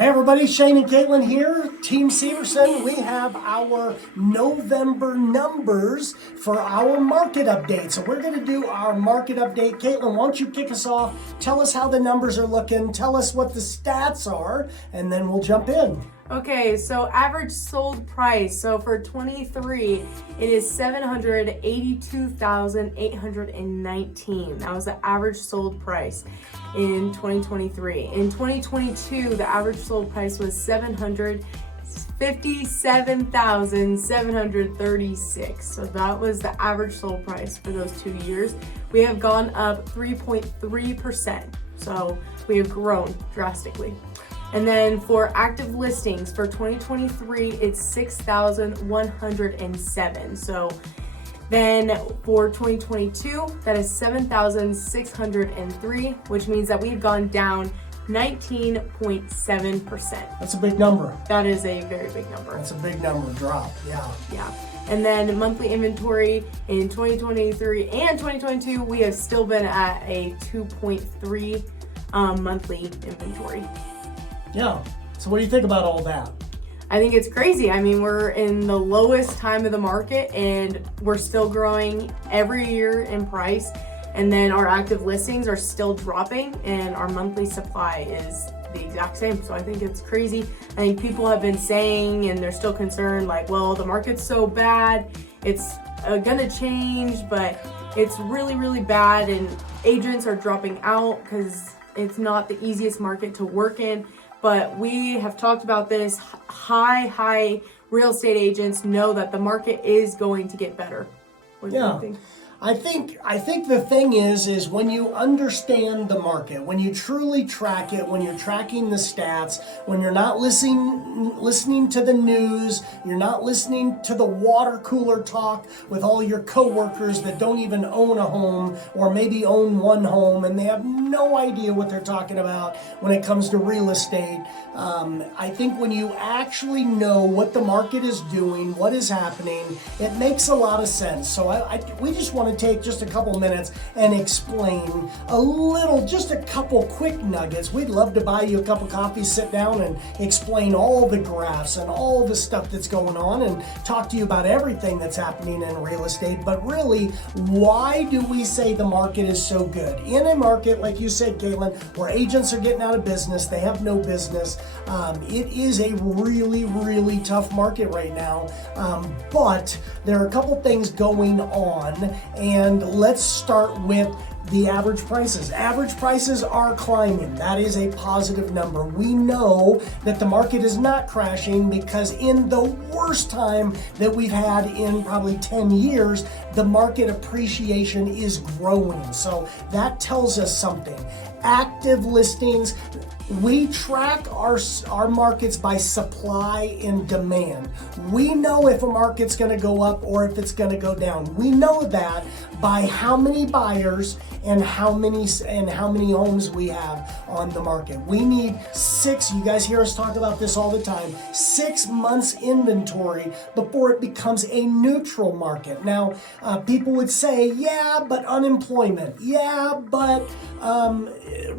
Hey everybody, Shane and Caitlin here, Team Severson. We have our November numbers for our market update. So we're going to do our market update. Caitlin, why don't you kick us off? Tell us how the numbers are looking. Tell us what the stats are, and then we'll jump in. Okay, so average sold price. So for 23, it is $782,819. That was the average sold price in 2023. In 2022, the average sold price was $757,736. So that was the average sold price for those 2 years. We have gone up 3.3%. So we have grown drastically. And then for active listings for 2023, it's 6,107. So then for 2022, that is 7,603, which means that we've gone down 19.7%. That's a big number. That is a very big number. That's a big number drop, yeah. Yeah. And then monthly inventory in 2023 and 2022, we have still been at a 2.3 monthly inventory. Yeah. So what do you think about all that? I think it's crazy. I mean, we're in the lowest time of the market and we're still growing every year in price. And then our active listings are still dropping and our monthly supply is the exact same. So I think it's crazy. I think people have been saying, and they're still concerned, like, well, the market's so bad, it's gonna change, but it's really, really bad. And agents are dropping out because it's not the easiest market to work in. But we have talked about this. High real estate agents know that the market is going to get better. What do you think? I think the thing is when you understand the market, when you truly track it, when you're tracking the stats, when you're not listening to the news, you're not listening to the water cooler talk with all your coworkers that don't even own a home or maybe own one home and they have no idea what they're talking about when it comes to real estate. I think when you actually know what the market is doing, what is happening, it makes a lot of sense. So we just want to take just a couple minutes and explain just a couple quick nuggets. We'd love to buy you a cup of coffee, sit down and explain all the graphs and all the stuff that's going on and talk to you about everything that's happening in real estate. But really, why do we say the market is so good? In a market, like you said, Caitlin, where agents are getting out of business, they have no business, it is a really, really tough market right now. But there are a couple things going on. And let's start with the average prices. Average prices are climbing. That is a positive number. We know that the market is not crashing because in the worst time that we've had in probably 10 years, the market appreciation is growing. So that tells us something. Active listings. We track our markets by supply and demand. We know if a market's going to go up or if it's going to go down. We know that by how many buyers and how many homes we have on the market. We need 6, you guys hear us talk about this all the time, 6 months inventory before it becomes a neutral market. Now, people would say, yeah, but unemployment, yeah, but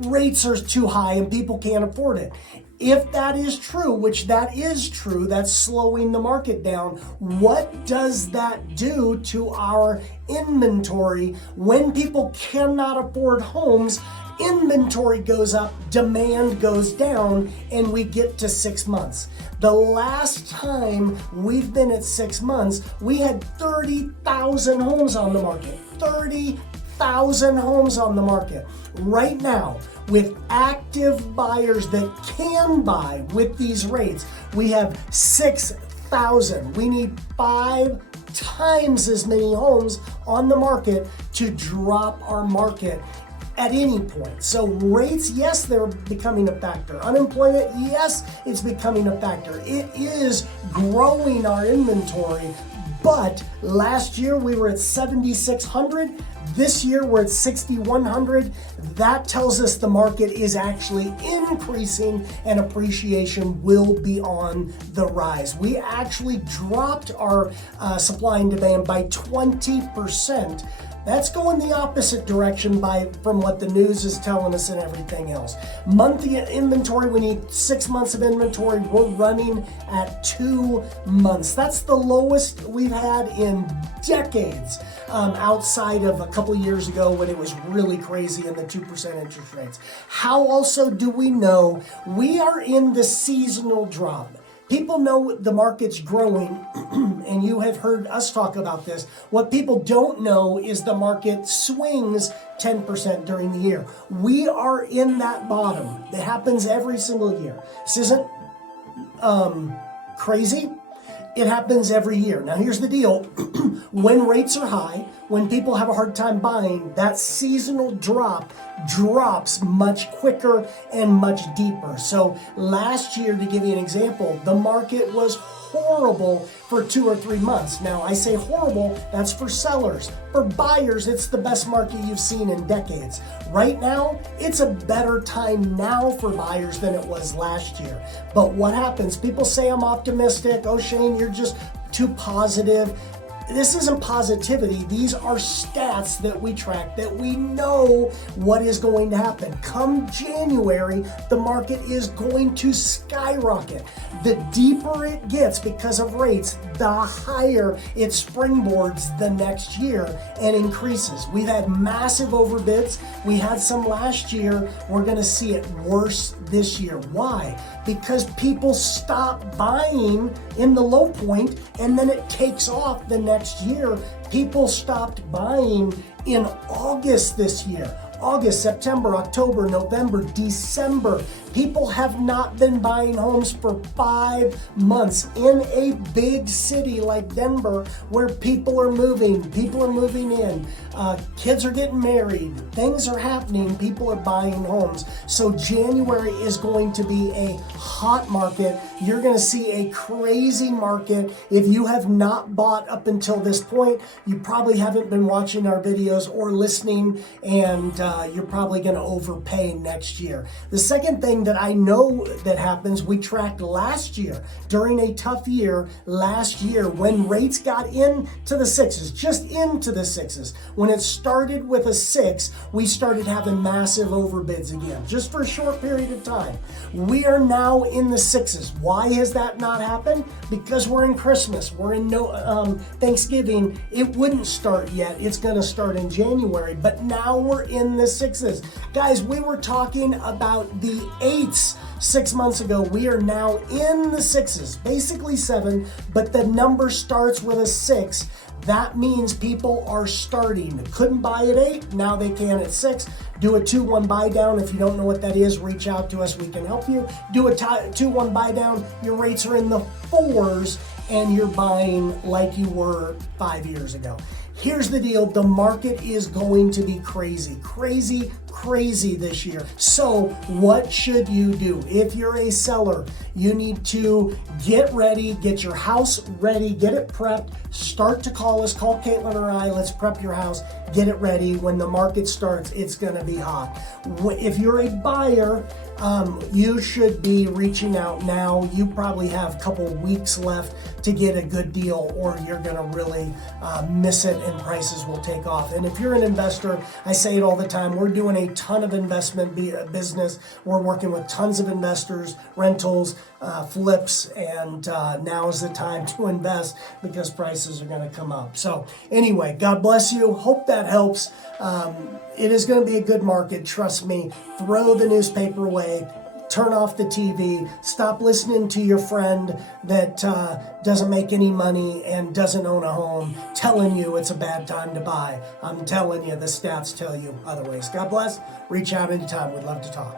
rates are too high and people can't afford it. If that is true, which that is true, that's slowing the market down, what does that do to our inventory? When people cannot afford homes, inventory goes up, demand goes down, and we get to 6 months. The last time we've been at 6 months, we had 30,000 homes on the market. 30,000 homes on the market. Right now, with active buyers that can buy with these rates, we have 6,000. We need 5 times as many homes on the market to drop our market at any point. So rates, yes, they're becoming a factor. Unemployment, yes, it's becoming a factor. It is growing our inventory, but last year we were at 7,600. This year we're at 6,100. That tells us the market is actually increasing and appreciation will be on the rise. We actually dropped our supply and demand by 20% That's going the opposite direction from what the news is telling us and everything else. Monthly inventory, we need 6 months of inventory. We're running at 2 months. That's the lowest we've had in decades, outside of a couple years ago when it was really crazy in the 2% interest rates. How also do we know we are in the seasonal drop? People know the market's growing, and you have heard us talk about this. What people don't know is the market swings 10% during the year. We are in that bottom. It happens every single year. This isn't crazy. It happens every year. Now here's the deal. When rates are high, when people have a hard time buying, that seasonal drop drops much quicker and much deeper. So last year, to give you an example, the market was horrible for 2 or 3 months. Now I say horrible, that's for sellers. For buyers, it's the best market you've seen in decades. Right now, it's a better time now for buyers than it was last year. But what happens? People say I'm optimistic. Oh, Shane, you're just too positive. This isn't positivity. These are stats that we track, that we know what is going to happen. Come January, the market is going to skyrocket. The deeper it gets because of rates, the higher it springboards the next year and increases. We've had massive overbids. We had some last year. We're going to see it worse this year. Why? Because people stop buying in the low point and then it takes off the next year. People stopped buying in August this year. August, September, October, November, December. People have not been buying homes for 5 months in a big city like Denver, where people are moving in, kids are getting married, things are happening, people are buying homes. So January is going to be a hot market. You're going to see a crazy market. If you have not bought up until this point, you probably haven't been watching our videos or listening, and you're probably going to overpay next year. The second thing that I know that happens, we tracked last year during a tough year last year when rates got into the sixes, just into the sixes. When it started with a 6, we started having massive overbids again, just for a short period of time. We are now in the 6s. Why has that not happened? Because we're in Christmas. We're in Thanksgiving. It wouldn't start yet. It's going to start in January, but now we're in the 6s. Guys, we were talking about the 8s 6 months ago. We are now in the 6s, basically 7, but the number starts with a 6. That means people are starting. Couldn't buy at 8, now they can at 6. Do a 2-1 buy down. If you don't know what that is, reach out to us, we can help you. Do a 2-1 buy down, your rates are in the 4s, and you're buying like you were 5 years ago. Here's the deal, the market is going to be crazy this year. So what should you do? If you're a seller, you need to get ready, get your house ready, get it prepped, start to call us, call Caitlin or I, let's prep your house, get it ready. When the market starts, it's gonna be hot. If you're a buyer, you should be reaching out now. You probably have a couple weeks left to get a good deal, or you're gonna really miss it and prices will take off. And if you're an investor, I say it all the time, we're doing a ton of investment business. We're working with tons of investors, rentals, flips, and now is the time to invest because prices are gonna come up. So anyway, God bless you. Hope that helps. It is gonna be a good market, trust me. Throw the newspaper away. Turn off the TV, stop listening to your friend that doesn't make any money and doesn't own a home telling you it's a bad time to buy. I'm telling you, the stats tell you otherwise. God bless. Reach out anytime. We'd love to talk.